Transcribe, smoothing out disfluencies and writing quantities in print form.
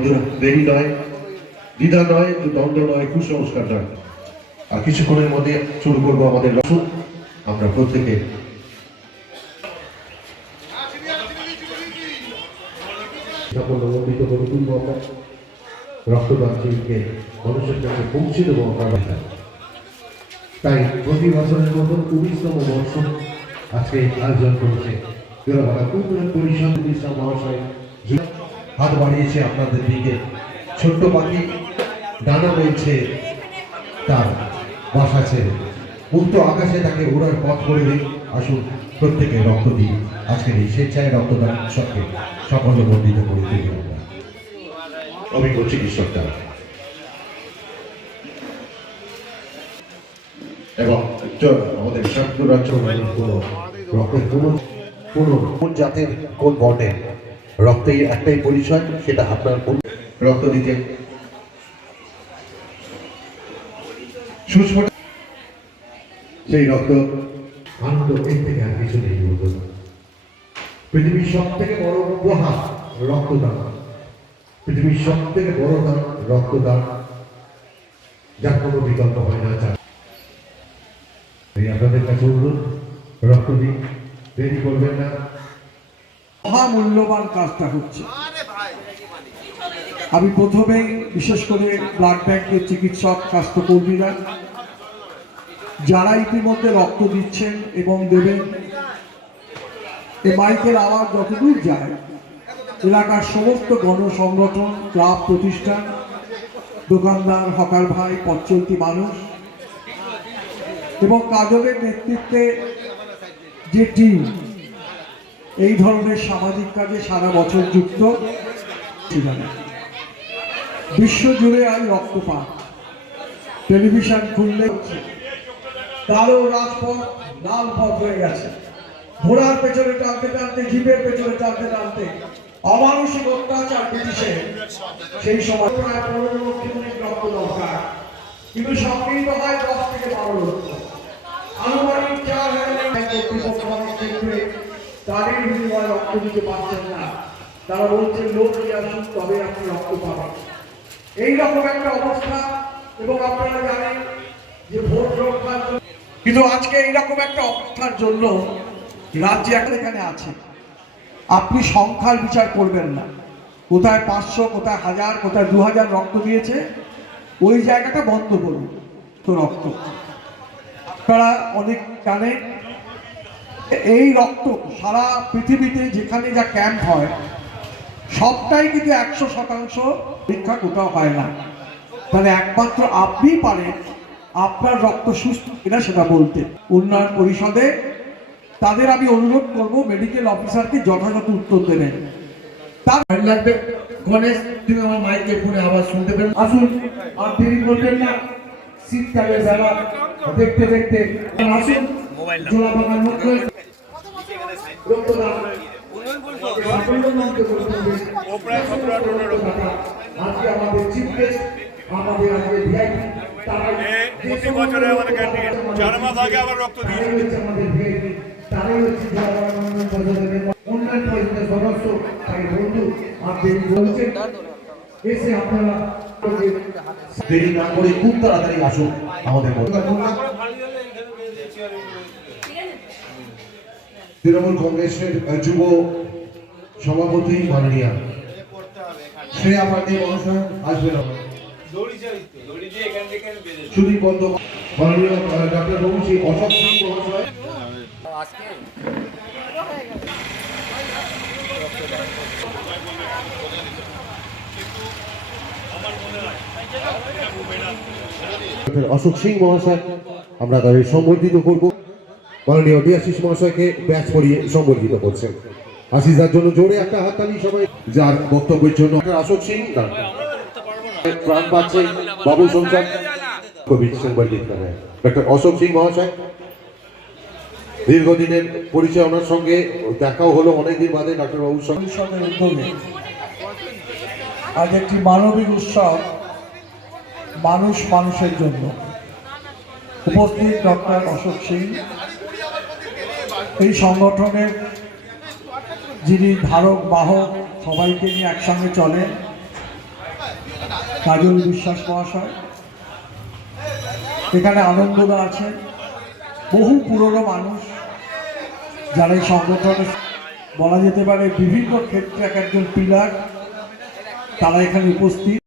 বন্ধুরা, দেরি নয়, দ্বিধা নয়, দ্বন্দ্ব নয়, কুসংস্কার নয়। আর কিছুক্ষণের মধ্যে শুরু করবো আমাদের রসুন। আমরা প্রত্যেকে রক্তদান শিবিরকে মানুষের কাছে পৌঁছে দেবো আমরা। তাই প্রতি বছরের মতো 19তম বর্ষ আজকে আয়োজন করেছে পরিষদ মহাশয়। হাত বাড়িয়েছে আপনাদের দিকে। ছোট্ট পাখি ডানা মেলছে তার বাসা ছেড়ে, মুক্ত আকাশে তাকে উড়ার পথ করে দিন। আসুন প্রত্যেকে রক্ত দিই। আজকের এই স্বেচ্ছায় রক্তদান উৎসবকে সাফল্যমণ্ডিত করে তুলি আমরা অভিজ্ঞ চিকিৎসক দ্বারা। এবং আমাদের রক্তের কোন জাতের কোন বর্ণের রক্তের একটাই পরিচয়, সেটা আপনার রক্ত দিতে সুস্পষ্ট। সেই রক্ত আনন্দ এর থেকে আর কিছু নেই। পৃথিবীর সব থেকে বড় উপহার রক্তদান। পৃথিবীর সব থেকে বড় দান রক্তদান, যার কোনো বিকল্প হয় না। আপনাদের কাছে অনুরোধ, রক্ত দিন, দেরি করবেন না। মহামূল্যবান কাজটা হচ্ছে। আমি প্রথমে বিশেষ করে ব্লাড ব্যাংকের চিকিৎসক স্বাস্থ্যকর্মীরা যারা ইতিমধ্যে রক্ত দিচ্ছেন এবং দেবেন, এই মাইকের আওয়াজ যতদূর যায়, এলাকার সমস্ত গণসংগঠন, ক্লাব, প্রতিষ্ঠান, দোকানদার, হকার ভাই, পথচলতি মানুষ এবং কাজলের নেতৃত্বে যে টিম এই ধরনের সামাজিক কাজে সারা বছর যুক্ত, বিশ্বজুড়ে আজ রক্তপাত। টেলিভিশন খুললে কালো রাজপথ লাল পথ হয়ে গেছে। ঘোড়ার পেছনে টানতে টানতে, জিপের পেছনে টানতে টানতে অমানসিক অত্যাচার ব্রিটিশে সেই সময় প্রায় 15 লক্ষ রক্ত দরকার, কিন্তু সংগৃহীত হয় 10 থেকে 12 লক্ষ। আনুমানিক 4,000 ক্ষেত্রে তাদের বিনিময়ে রক্ত দিতে পারছেন না। তারা বলছেন লোক নিয়ে আসুন, তবে আপনি রক্ত পাবেন। এইরকম একটা অবস্থা। এবং আপনারা জানেন যে ভোট রক্ষার জন্য, কিন্তু আজকে এইরকম একটা অবস্থার জন্য রাজ্যে একটা এখানে আছে। আপনি সংখ্যার বিচার করবেন না, কোথায় 500, কোথায় 1000, কোথায় 2000 রক্ত দিয়েছে, ওই জায়গাটা বন্ধ করুন। তো রক্ত আপনারা অনেক জানেন, এই রক্ত সারা পৃথিবীতে যেখানে যা ক্যাম্প হয় সবটাই কিন্তু 100% পরীক্ষা কোথাও হয় না। তাহলে একমাত্র আপনিই পারেন আপনার রক্ত সুস্থ কিনা সেটা বলতে। উন্নয়ন পরিষদে তাদের আমি অনুরোধ করব, মেডিকেল অফিসারকে যথাযথ উত্তর দেবেন। তার লাগবে গণেশ, তুমি আমার মাইকে ফোনে আওয়াজ শুনতে পেলেন। আসুন, আর দেরি করবেন না। শীতকালে যারা দেখতে দেখতে আসুন, জোড়া বাগান মধ্যে রক্তদান আজকে আমাদের চিফ গেস্ট, আমাদের আজকে ভিআইপি, প্রতি বছরে আমাদের ক্যান্টিন 4 মাস আগে আবার রক্ত দিয়েছে। আমাদের ভিআইপি তারাই হচ্ছে উন্নয়ন পরিষদের সদস্য। তাই বন্ধু আপনি বলছেন এসে আপনারা দেরি না করে খুব তাড়াতাড়ি আসুন আমাদের তৃণমূল কংগ্রেসের যুব সভাপতি মাননীয়া শ্রেয়া পাণ্ডে মহাশয় আসবেন। সুদীপ বন্দ্যোপাধ্যায়, মাননীয় ডক্টর রঘুশ্রী অশোক সিং মহাশয়। অশোক সিং মহাশয়, আমরা তাদের সম্বর্ধিত করব। মাননীয় ডিআশিস মহাশয়কে ব্যাচ পরিয়ে সম্বর্ধিত করছেন। আশিসদার জন্য জোরে একটা হাততালি সবাই, যার বক্তব্যের জন্য। অশোক সিং প্রাণ পাচ্ছে বাবু সংসদ কবির সম্বর্ধিত করেন ডক্টর অশোক সিং মহাশয়। দীর্ঘদিনের পরিচয়, ওনার সঙ্গে দেখাও হলো অনেকদিন বাদে ডক্টর বাবুর সঙ্গে। উদ্যোগে আজ একটি মানবিক উৎসব, মানুষ মানুষের জন্য। উপস্থিত ডক্টর অশোক সিং, এই সংগঠনের যিনি ধারক বাহক, সবাইকে নিয়ে একসঙ্গে চলেন। কাজল বিশ্বাস মহাশয়, এখানে আনন্দদা আছেন, বহু পুরনো মানুষ যারা এই সংগঠনে বলা যেতে পারে বিভিন্ন ক্ষেত্রে এক একজন পিলার, তারা এখানে উপস্থিত।